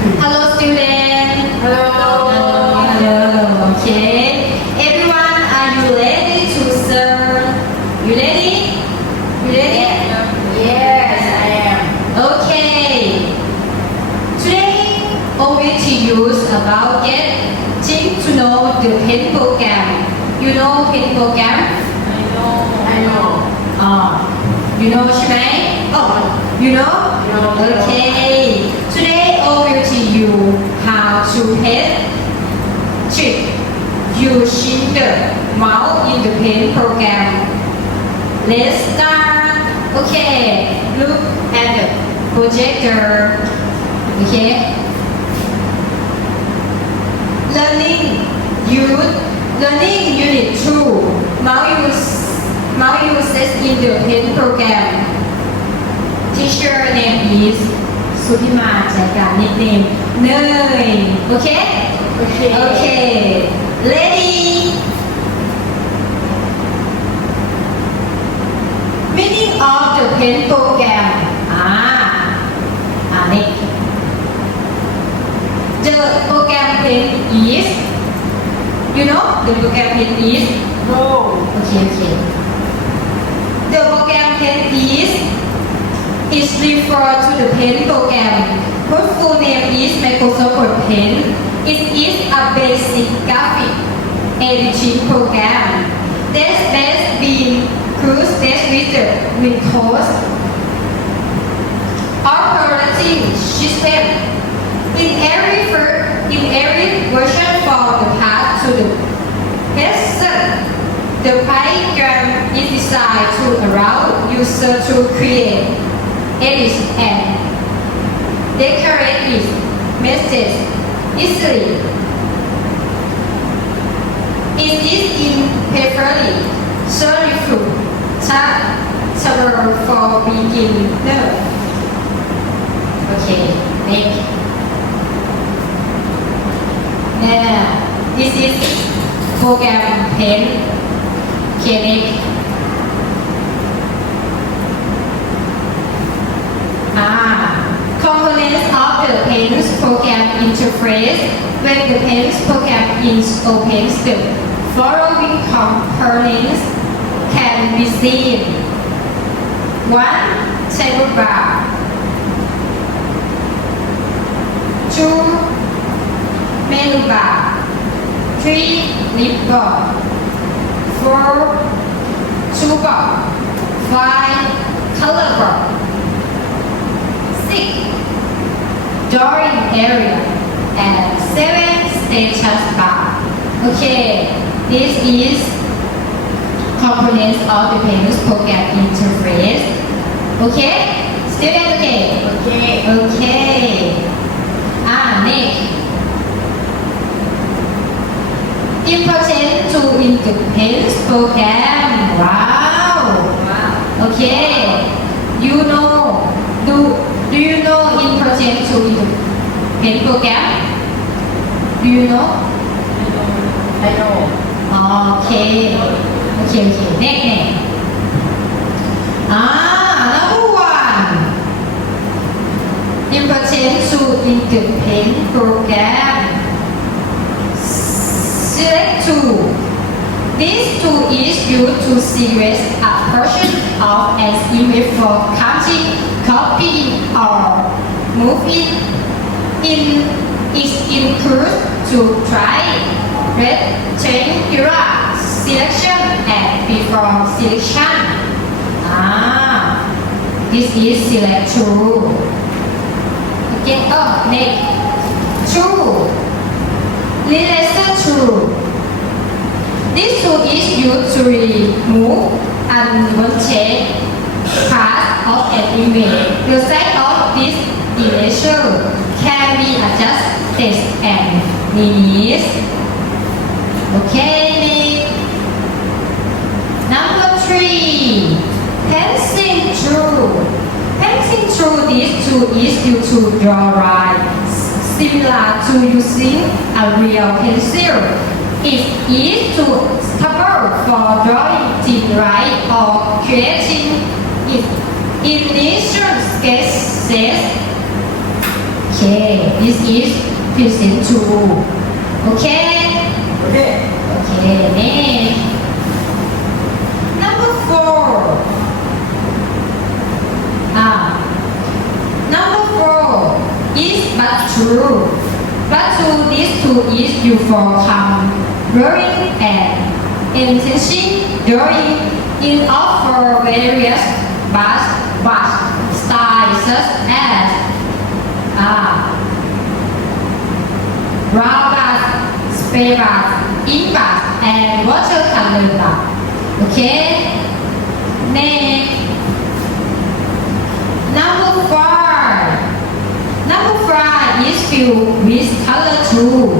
Hello, student. Hello. Okay. Everyone, are you ready to serve? You ready? You ready? Yes, I am. Okay. Today, OVT use about getting to know the PEN program. You know PEN program? I know. You know ใช่ไหม you know? No. Okay. Today I will teach you how to test trick using the mouse in the PEN program. Let's start. Okay. Look at the projector. Okay. Learning unit 2. Mouse uses in the PEN program. Teacher name is สุธิมาจากการ nickname เนย Okay? Okay. Ready? Meaning of the PEN program. Next. The program PEN is, you know the program PEN is? No. Okay. The program PEN is referred to the PEN program, whose full name is Microsoft Word PEN. It is a basic graphic editing program that's based in CruiseTest with the Windows operating system. In every version from the past to the present, the program is designed to allow users to create, edit, and decorate its message easily. It is imperfectly suitable for beginners. Okay, next. This is program PEN. Okay, next. Components of the PEN's program interface. When the PEN's program is opened, the following components can be seen. 1. Table bar. 2. Menu bar. 3. Clipboard. 4. Toolbar. 5. Color bar. 6. Drawing area. And 7. Status bar. Okay, this is components of the PEN's program interface. Okay? Student, okay? Okay. Next. Important to in the PEN's program. Wow. Okay. You know, do you know important to in the PEN program? Do you know? I know. Okay. Next. Number 1. Important to in the PEN program. Select tool. This tool is used to select a portion of an image for cutting, copying, or moving. It includes to try rectangular selection and freeform selection. This is select tool. Okay. Next. Tool. Relaxer tool. This tool is used to remove unwanted parts of an image. The size of this eraser can be adjusted and minimized. Okay, next. Number 3. Pencil tool. Pencil tool. This tool is used to draw lines similar to using a real pencil. It is suitable for drawing thin lines or creating initial sketches. Okay, this is present to. Okay? Okay. Okay, next. Number 4. Number 4 is but true. But true, this two is you for come, during and intention during in offer various but styles such as brown bath, spray bath, ink bath, and watercolor bath. Okay? Next. Number 5. Number 5 is filled with color too,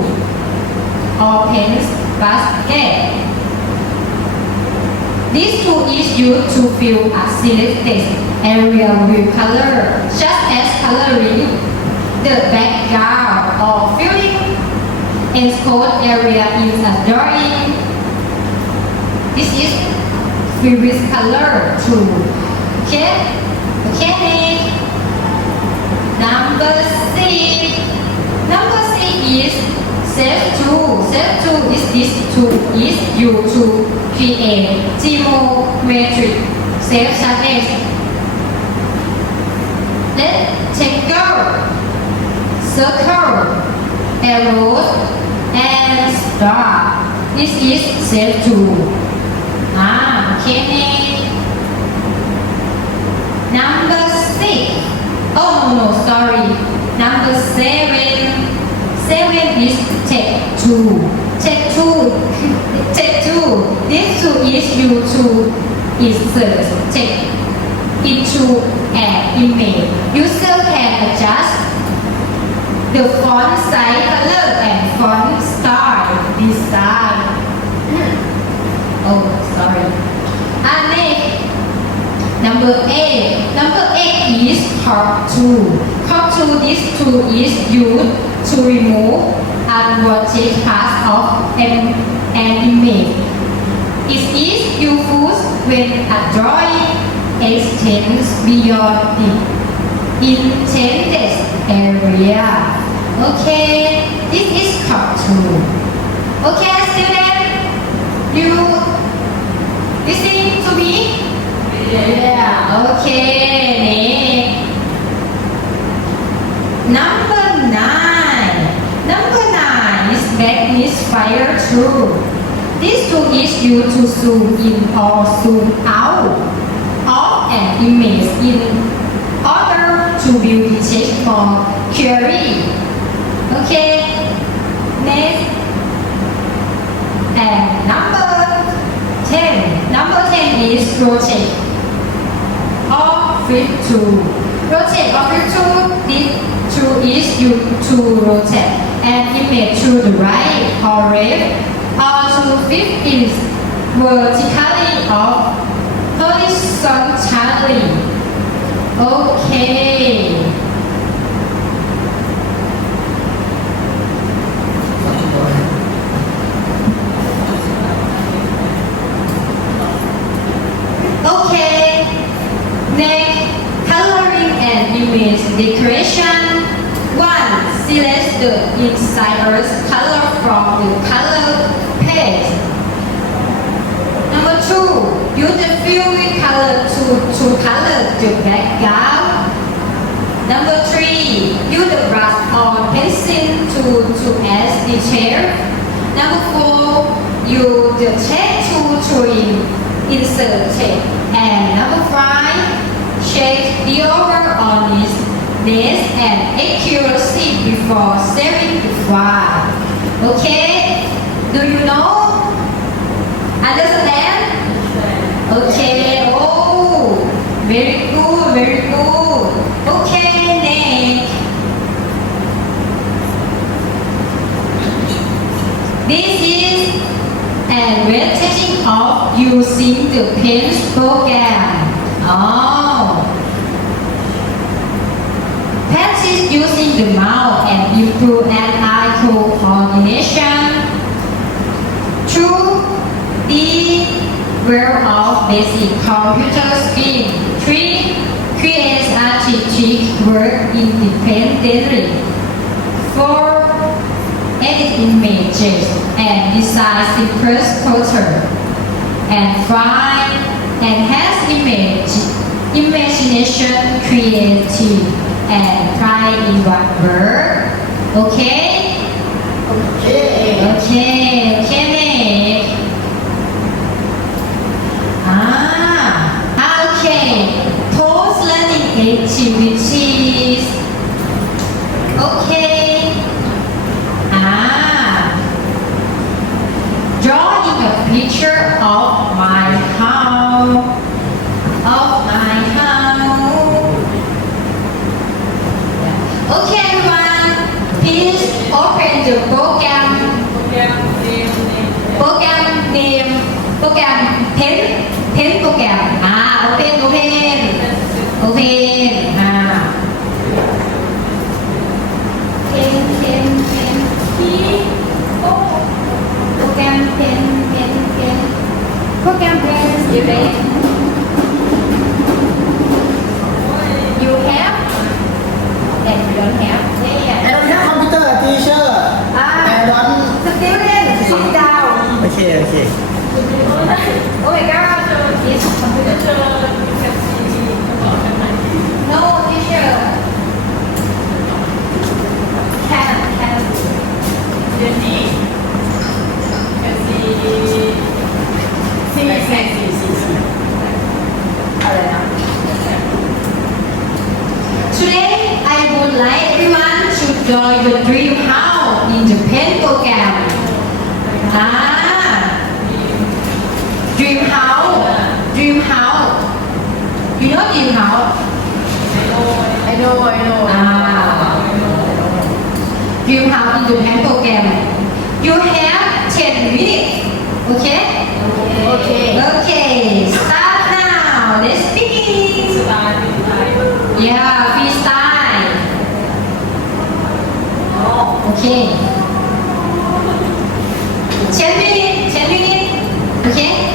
or paints basket. This tool is used to fill a selected area with color, such as coloring the background or filling enclosed area in a drawing. This is filled with color too. Okay? Okay. Number 6. Number 6 is Shape tool. Shape tool is this tool is used to create geometric shapes such as rectangle, circle, arrows, and star. This is shape tool. Okay. Number 6. Oh no, sorry. Number 7. 7 is tattoo. Tattoo. Tattoo. This tool is used to insert text into an image. User can adjust the font size, color, and font style design. Oh, sorry. Next. Number 8. Number 8 is crop tool. Crop tool. This tool is used to remove unwanted parts of an image. It is useful when a drawing extends beyond the intended area. Okay, this is crop tool. Okay, students, you listening to me? Yeah. Okay. Next. Number 9. Number 9 is magnifier tool. This tool is used to zoom in or zoom out of an image in order to view the text more clearly. Okay. Next. And number 10. Number 10 is rotate or flip tool. Rotate or flip tool. This tool is used to rotate an image to the right or left or to flip it vertically or horizontally. Okay. Okay. Next, coloring and image decoration. 1. Select the insider's color from the color palette. Number 2. Use the filling color to color the background. Number 3. Use the brush or pencil to add detail. Number 4. Use the text tool to insert text. And number 5. Check the overall neatness and accuracy before saving the file. Okay? Do you know? Understand? Okay. Oh, very good, very good. Okay, next. This is an advantage of using the Paint program. Practice using the mouse and improve hand-eye coordination. 2. The wear of basic computer skill. 3. Create artistic work independently. for edit images and design simple photo and find enhance imagination creative and try in one word okay Okay. okay mate okay post learning activities okay drawing a picture of my house okay everyone please open the program name โปรแกรม pen โปรแกรม open pen penโปรแกรม pen โปรแกรม pen you ready you have and you don't have yeah I don't have computer teacher I don't student sit down okay oh my god this computer no teacher can Jenny. Can see. อะไรนะ Today I would like everyone to draw your dream house in the pen program dream house you know dream house I know. dream house in the pen program you have 10 minutes okay okay start now let's begin yeah freestyle okay 10 minutes okay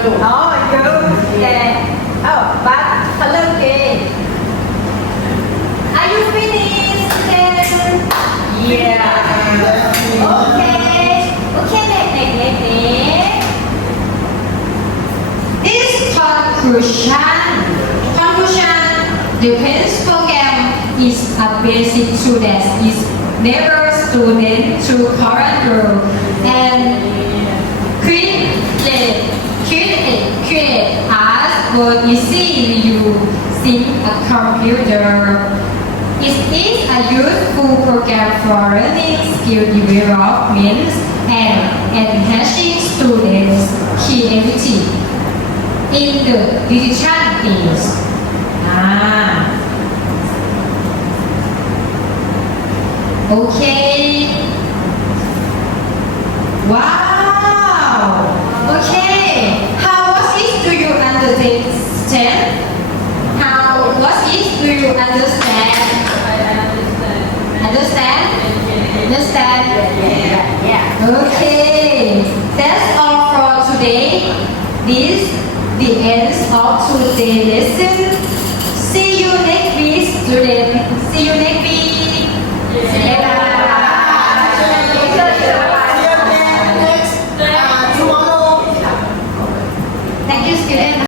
blue. Oh, you. Yeah. Oh, but color gray. Are you finished? Then? Yeah. Okay. Okay, next. This conclusion, the PENS program is a basic tool that is never student to current rule and create as would easy using a computer. It is a useful program for learning skill development and enhancing students' creativity in the digital age. Okay. Wow. Okay. How was it? Do you understand? How was it? Do you understand? Understand? Understand? Yeah. Okay. That's all for today. This the end of today's lesson.